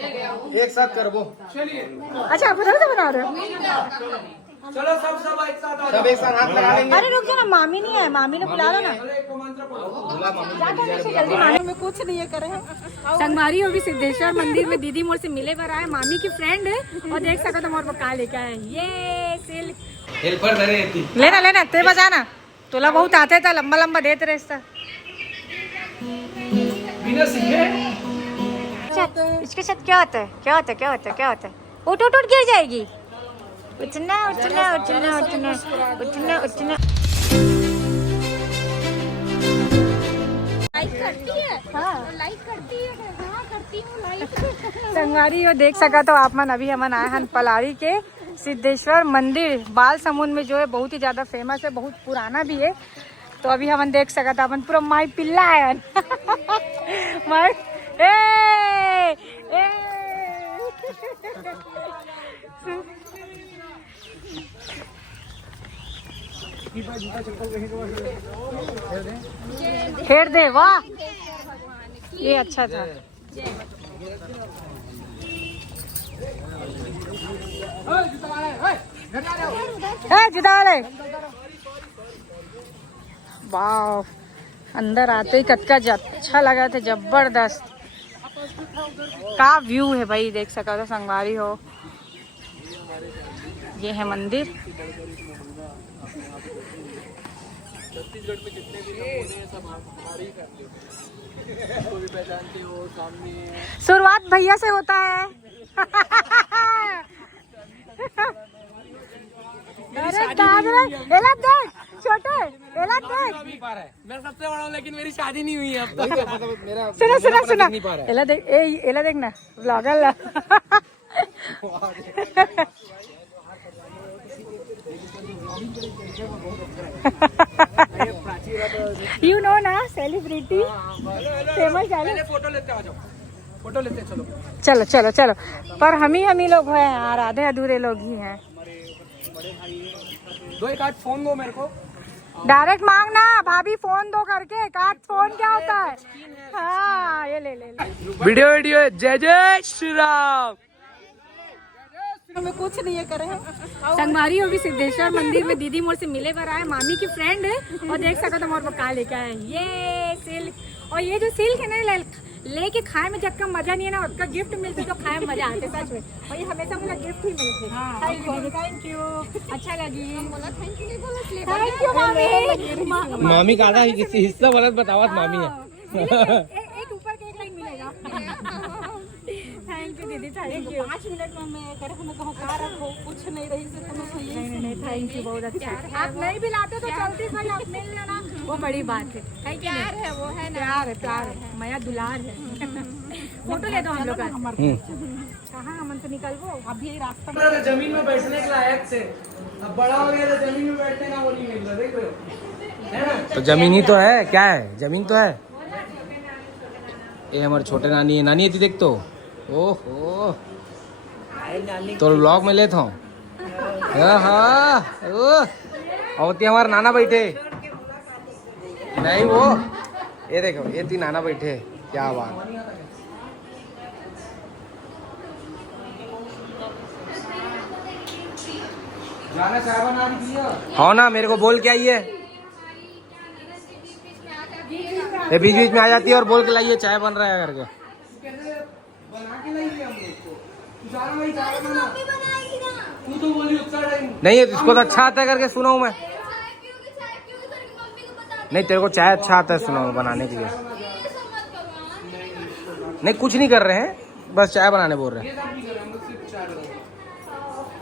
एक साथ कर वो। अच्छा आप उधर से बना रहे हो? चलो सब एक साथ आ सब एक साथ हाथ लगा लेंगे। अरे रुक जाओ ना, मामी नहीं है, मामी ने बुला लो ना। जल्दी मामी में कुछ नहीं है करे हैं। संगवारी अभी सिद्धेश्वर मंदिर में दीदी मोर से मिले बर आए, मामी की फ्रेंड है और देख सको तो मोर को का लेके आए ये सिल्क हेल्पर धरे थी। लेना लेना ते बजाना तोला बहुत आते था, लंबा लंबा देते रहता। बिना सीखे इसके साथ क्या होता है, क्या होता है, क्या होता है, क्या होता है? उठ उठ उठ गिर जाएगी। उठना उठना उठना उठना उठना उठना। लाइक करती है, हाँ लाइक करती है, हाँ करती हूँ लाइक। संगवारी हो देख सका तो आप मन अभी हमन आए हैं पलारी के सिद्धेश्वर मंदिर बाल समुद्र में, जो है बहुत ही ज्यादा फेमस है, बहुत पुराना भी है। तो अभी हमन देख सका था अपन पूरा माई पिल्ला है माई ए फेर दे, वाह ये अच्छा था। जुदा वाले वाह, अंदर आते ही कतका अच्छा लगा था, जबरदस्त का व्यू है भाई, देख सका तो संगवारी हो। ये है मंदिर। छत्तीसगढ़ में जितने भी नमूने हैं सब हमारी फैमिली में, इसको भी पहचानते हो सामने। शुरुआत भैया से होता है। अरे एला देख छोटे, एला देख मैं सबसे बड़ा हूँ लेकिन मेरी शादी नहीं हुई है अब तक। सुना सुना सुना, एला देख, एला देख ना ब्लॉगर ला। यू नो ना सेलिब्रिटी फेमस है। फोटो लेते आ जाओ, फोटो लेते चलो। चलो चलो चलो, पर हम ही लोग हैं यार, आधे अधूरे लोग ही हैं। दो एक आध फोन दो मेरे को। डायरेक्ट मांगना भाभी फोन दो करके, काट फोन क्या होता है। हाँ ये ले ले वीडियो जय जय श्री राम। हमें कुछ नहीं है करे हैं। संगवारी अभी सिद्धेश्वर मंदिर में दीदी मोर से मिले बर आए, मामी की फ्रेंड है और देख सको तो मोर को का लेके आए ये सिल्क। और ये जो सिल्क है ना लेके खाए में जब का मजा नहीं है ना, उसका गिफ्ट मिलते तो खाए में मजा आते सच में। और ये हमेशा मुझे गिफ्ट ही मिलते। थैंक यू, अच्छा लगी। थैंक यू मामी। मामी का आधा हिस्सा गलत बतावत मामी है। एक ऊपर के एक लाइन मिलेगा। थैंक यू दीदी, थैंक यू। 5 मिनट में मैं करे हमें कहो का रखो, कुछ नहीं रही से तुम्हें। नहीं थैंक यू, बहुत अच्छा। आप नहीं भी लाते तो चलती भाई, आप मिल लेना, वो बड़ी बात है। प्यार है वो, है प्यार है, प्यार है, माया दुलार है। फोटो ले दो हम लोग का। कहाँ हम तो निकल वो अभी रास्ता। जमीन में बैठने के लायक से, अब बड़ा हो गया तो जमीन में बैठने का वो नहीं मिल रहा, देख रहे हो है ना। तो जमीन ही तो है, क्या है जमीन तो है। ये हमारे छोटे नानी है, नानी थी देख तो। ओहो तो व्लॉग में लेता हूँ। और हमारे नाना बैठे नहीं, वो ये देखो ये थी नाना बैठे, क्या बात। गाना चाय बना रही थी हाँ ना, मेरे को बोल के आइए, ये बीच बीच में आ जाती है और बोल के लाइए चाय बन रहा है करके। बना के लाइए हम लोग को। तू जाना भाई चाय बनाना, तू तो बोली उतना टाइम नहीं इसको तो अच्छा आता है करके सुना हूँ मैं। नहीं तेरे को चाय अच्छा आता है सुना हूँ बनाने के लिए। नहीं कुछ नहीं कर रहे हैं, बस चाय बनाने बोल रहे हैं।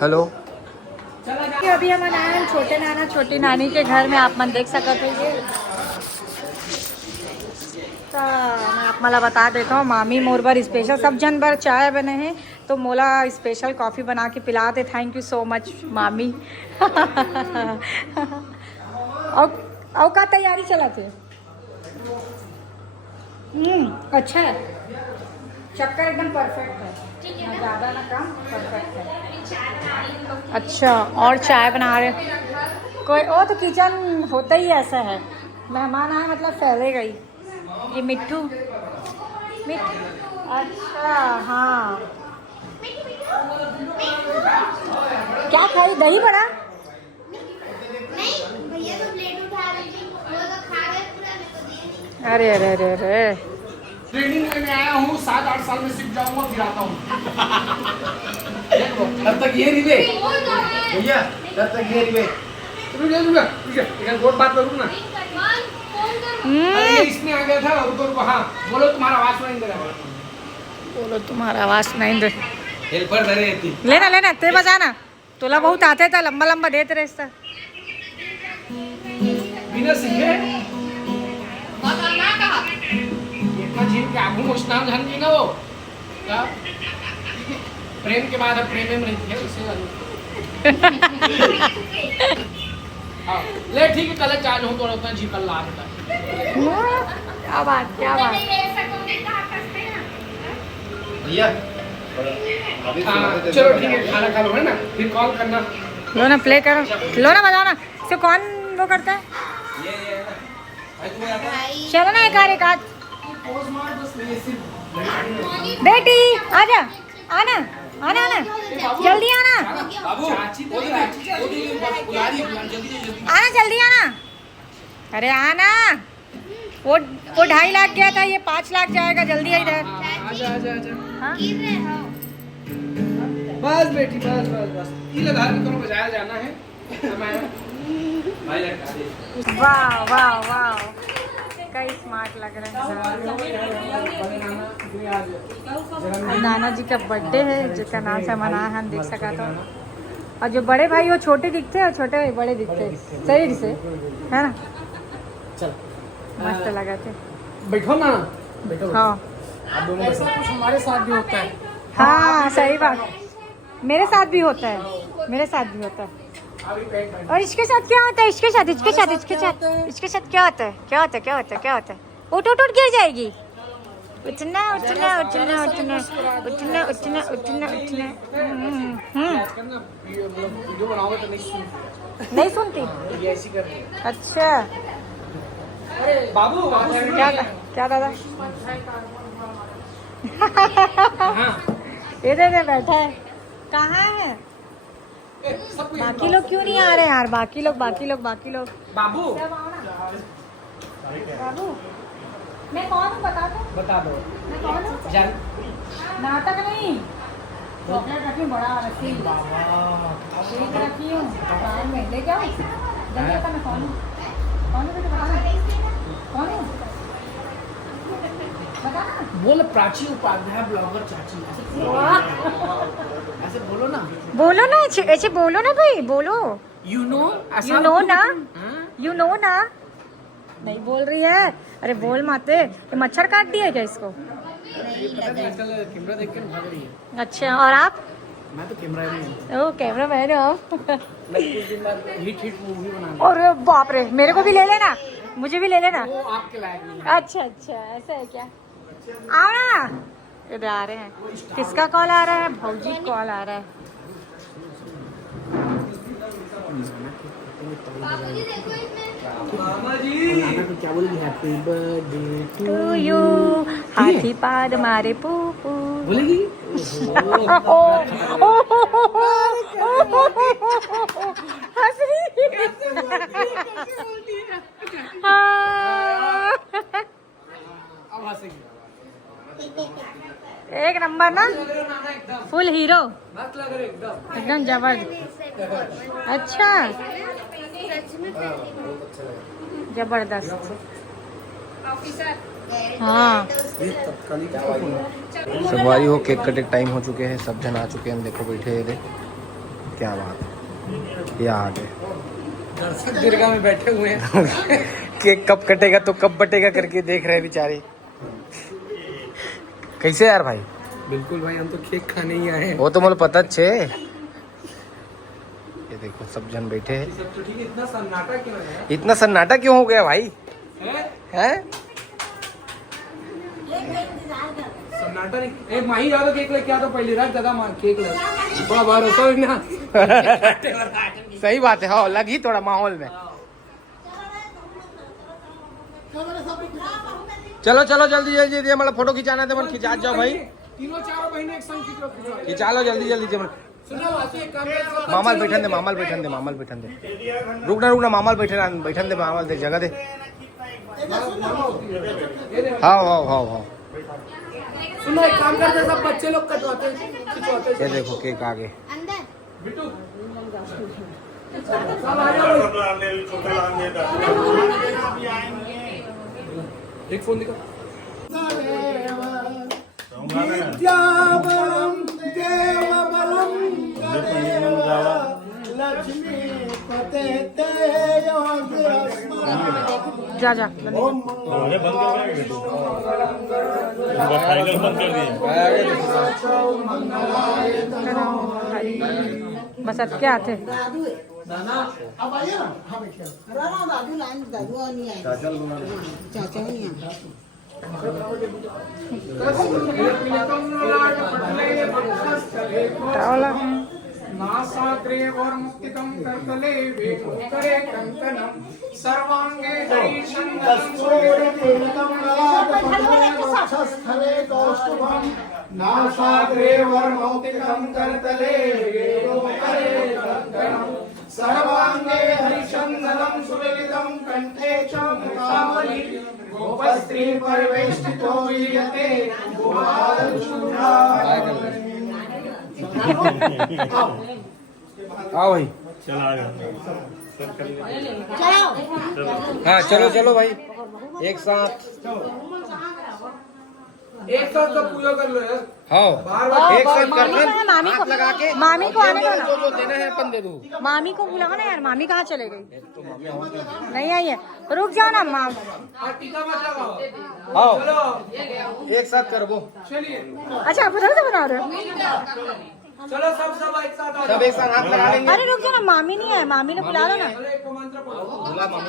हेलो अभी हम आए हैं छोटे नाना छोटी नानी के घर में, आप मन देख सकते हो। ये तो मैं आप मला बता देता हूँ, मामी मोर बर स्पेशल सब जन बर चाय बने हैं, तो मोला स्पेशल कॉफ़ी बना के पिलाते। थैंक यू सो मच मामी। और का तैयारी चला थे। अच्छा है, चक्कर एकदम परफेक्ट है, ना ज़्यादा ना कम, परफेक्ट है। अच्छा और चाय बना रहे कोई, ओ तो किचन होता ही ऐसा है, मेहमान आए मतलब फैलेगा ही। ये मिट्टू अच्छा हाँ दही बड़ा भैया तो प्लेट उठा रही थी, वो तो खा गए पूरा, मेरे को दिए नहीं। अरे अरे अरे अरे ट्रेनिंग लेने आया हूँ, 7-8 साल में सीख जाऊंगा, फिर आता हूँ। तब तक ये रिवे भैया, तब तक ये रिवे। बहुत बात करूँ ना। अरे इसमें आ गया था, रुको हाँ, बोलो तुम्हारा आवाज नहीं दे रहा। बोलो तुम्हारा आवाज नहीं दे। हेल्पर धरे थी। लेना लेना ते बजाना, तुला बहुत आते था, लंबा लंबा देते रहता। बिना सीखे इतना जीव के आगू मुस्तान धन की ना वो क्या? प्रेम के बाद अब प्रेम में रहती है उससे हाँ ले ठीक है, कल चार्ज हो तो उतना जी कल ला देता। क्या बात क्या बात। भैया चलो ठीक है, खाना खा लो है ना, फिर कॉल करना। लो ना प्ले करो, लो ना बजाओ ना। इससे कौन वो करता है? चलो ना एक आध। बेटी आजा, आना आना आना, जल्दी आना, आना जल्दी आना। अरे आना, वो 2.5 लाख गया था, ये 5 लाख जाएगा, जल्दी आ इधर। आजा आजा आजा। हाँ? बस बेटी बस बस बस, ये लगा के करो, बजाया जाना है। वाह वाह वाह, कई स्मार्ट लग रहे हैं। नाना जी का बर्थडे है, जिसका नाम से मना हम देख सका तो। और जो बड़े भाई वो छोटे दिखते हैं और छोटे भाई बड़े दिखते हैं, शरीर से है ना। चल मस्त लगा थे। बैठो ना, बैठो। हाँ ऐसा कुछ हमारे साथ भी होता है। हाँ सही बात, मेरे साथ भी होता है, मेरे साथ भी होता है। और इसके साथ क्या होता है? इसके साथ क्या होता है? क्या होता है? उठ गिर जाएगी। उठना उठना उठना उठना उठना उठना उठना उठना। वीडियो बनाओगे तो नहीं सुनती। ये ऐसी कर रही है। अच्छा अरे बाबू क्या दादा? हाँ इधर बैठा है, कहाँ है? बाकी लोग क्यों नहीं आ रहे यार? बाकी लोग बाबू मैं कौन हूँ बता दो? बता दो। मैं कौन हूँ? जान नाटक नहीं, चॉकलेट रखी हूँ, बड़ा रखी केक रखी हूँ, दुकान में ले जाओ। जल्दी बता मैं कौन हूँ? कौन हूँ मुझे बताना। कौन हूँ बताना। बोल, प्राची उपाध्याय ब्लॉगर चाची। ऐसे बोलो ना ऐसे बोलो ना भाई, बोलो। यू नो ना। नहीं बोल रही है। अरे बोल माते, ये मच्छर काट दिया क्या इसको? कैमरा देख के भाग रही है। अच्छा, और आप? मैं तो कैमरा मैन हूँ। ओ कैमरा मैन हो। कुछ दिन बाद हिट मूवी बनाना। और बाप रे, मेरे को भी ले लेना, मुझे भी ले लेना। वो आपके लायक नहीं है। अच्छा ऐसा है क्या? आओ ना, इधर आ रहे हैं। किसका कॉल आ रहा है? भौजी कॉल आ रहा है। मामा जी क्या बोलेगी? हैप्पी बर्थडे टू यू, हाथी पाद मारे पूपू बोलेगी। अब हंसेगी। एक नंबर ना, फुल हीरो, मस्त लग रहे एकदम। एकदम जबरदस्त। अच्छा जबरदस्त। हाँ संगवारी हो, केक कटे टाइम हो चुके हैं, सब जन आ चुके हैं। हम देखो बैठे हैं, क्या बात है, ये आ गए दर्शक दीर्घा में बैठे हुए हैं। केक कब कटेगा तो कब बटेगा करके देख रहे हैं बेचारे। कैसे यार भाई? बिल्कुल भाई, हम तो केक खाने ही आए हैं। वो तो मुझे पता छे। ये देखो सब जन बैठे हैं। सब तो ठीक है, इतना सन्नाटा क्यों है? इतना सन्नाटा क्यों हो गया भाई? हैं? सन्नाटा नहीं, एक माही जाओ तो केक लेके आ तो पहली रात दादा माँ केक ले बड़ा बार होता है ना। सही बात है, हाँ लगी थोड़ा माहौल में। चलो चलो जल्दी जल्दी जल्दी, मतलब फोटो खिंचाना है तो खिंचा जाओ भाई। तीनों चारों बहनें एक संग खींचो। खिंचा लो जल्दी जल्दी। मामाल बैठन दे, मामाल बैठन दे, मामाल बैठन दे। रुकना मामाल बैठन दे, मामाल दे जगह दे। हाँ। सुनो एक काम करते सब बच्चे लोग कटवाते खिंचवाते। ये देखो केक आगे। अंदर बिट्टू एक फोन दिखा। विद्याबलम देवबलम लक्ष्मी पते जा बस अब क्या आते अब आइए ना। हाँ बैठिए। दादू नहीं आए चाचा नहीं आए नासाग्रेवर्मुक्तिकं कर्तले वेणुकरे कङ्कणं सर्वाङ्गे हरिचन्दनस्थले कौस्तुभं नासाग्रेवर्मुक्तिकं कर्तले वेणुकरे कङ्कणं सर्वाङ्गे हरिचन्दनं सुललितं कण्ठे च मुक्तावली गोपस्त्री परिवेष्टितो वीयते आओ भाई। हाँ चलो भाई एक साथ तो पूजा कर लो यार। हाँ एक साथ कर ले। मामी को लगा के मामी को आने दो ना। जो देना है अपन दे दो। मामी को बुलाओ ना यार, मामी कहाँ चले गई? नहीं आई है, रुक जाओ ना माम। टीका मत लगाओ। आओ चलो एक साथ कर वो। चलिए अच्छा आप उधर से बना रहे हो? चलो सब एक साथ आ सब एक साथ हाथ लगा लेंगे। अरे रुक जाओ ना, मामी नहीं है, मामी को बुला लो ना। जाओ। एक मंत्र पढ़ो।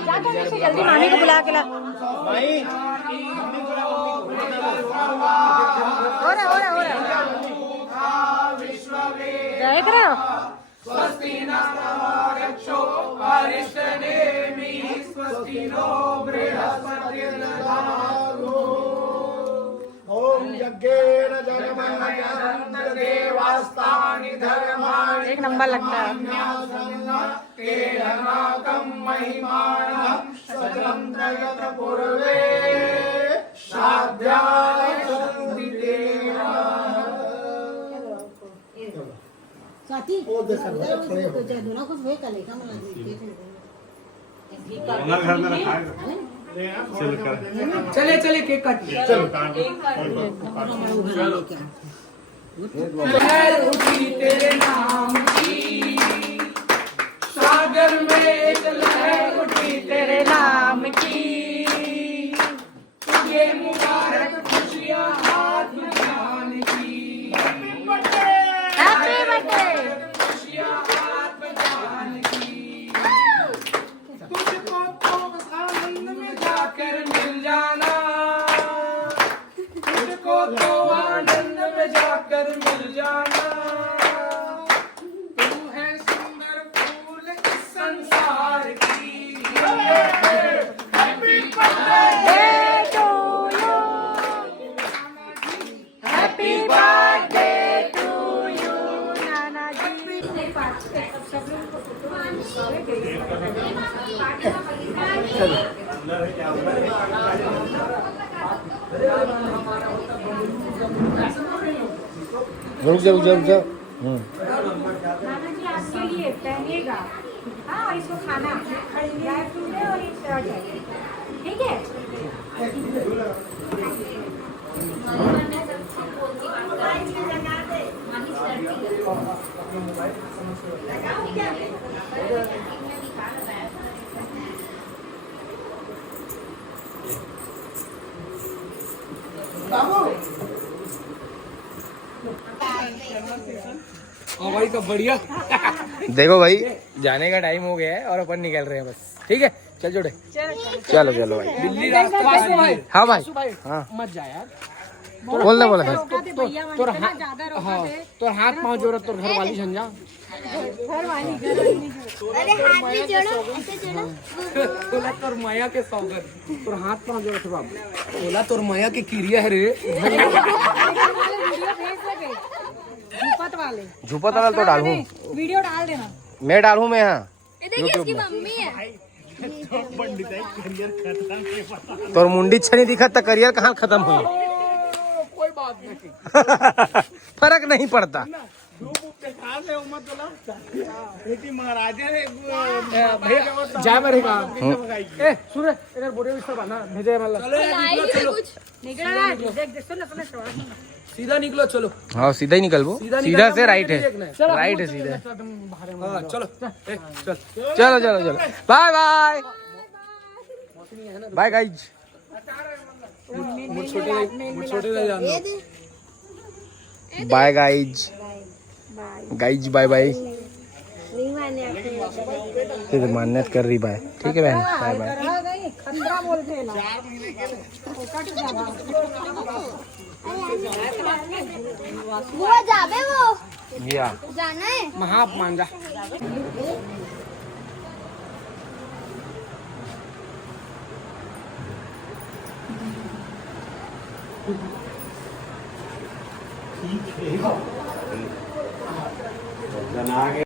जा तो नीचे जल्दी मामी को बुला के ला। भाई हो रहा देख रहे हो? स्वस्ति नक्षो अरिष्टनेमि स्वस्ति नो बृहस्पतिर्दधातु ओम यज्ञेन जगमयन्त देवास्तानि धर्माणि एक नंबर लगता है। तेनाकं महिमानं सकलं जगत पूर्वे साध्यायन्ति तेना। साथी ना कुछ वे कलेगा मला चले केक काटिए। लहर उठी तेरे नाम की सागर में एक लहर उठी तेरे नाम की तुझे मुबारक खुशियाँ हाथ में जाने की हैप्पी बर्थडे। खुशियाँ हाथ में जाने की तुझको तो बस आनंद में जाकर मिल जाना तुझको तो आनंद में जाकर मिल जाना तू है सुंदर फूल इस संसार की happy birthday to you, happy birthday to you नाना जी। रुक जा। नाना जी आपके लिए पहनिएगा। हाँ और इसको खाना ड्राई फ्रूट है और एक शर्ट है, ठीक है? हाँ भाई सब बढ़िया। देखो भाई जाने का टाइम हो गया है और अपन निकल रहे हैं बस। ठीक है चल जोड़े। चलो भाई। दिल्ली रास्ता भाई। हाँ भाई हाँ मत जा यार। बोल बोला है। तोर हाथ पाँव जोड़ तोर घर वाली झंझा। अरे हाथ भी जोड़ो ऐसे जोड़ो बोला तोर माया के सौगंध तोर हाथ पाँव जोड़ थे बाबू। बोला तोर माया के किरिया है रे। वीडियो भेज देंगे। धूपा तो वाले झुपतलाल तो डालूं, वीडियो डाल देना। मैं डालूं मैं यहाँ ये देखिए इसकी मम्मी है। तो मुंडी अच्छा नहीं दिखा तो करियर कहाँ खत्म हुई। कोई बात नहीं। फर्क नहीं पड़ता। भैया जा मेरे का ए सुन इधर बोरे में सब आना भेजे मतलब सीधा निकलो चलो। हाँ सीधा ही निकल वो, सीधा से राइट है, राइट है सीधा। हाँ चलो चल चलो चलो चलो, बाय बाय बाय गाइज। छोटे जान bye guys, guys bye bye. ठीक है मान्यत कर रही बाय, ठीक है बहन बाय बाय। खतरा बोलते हैं वो जाबे वो या जाना है महाप मांगा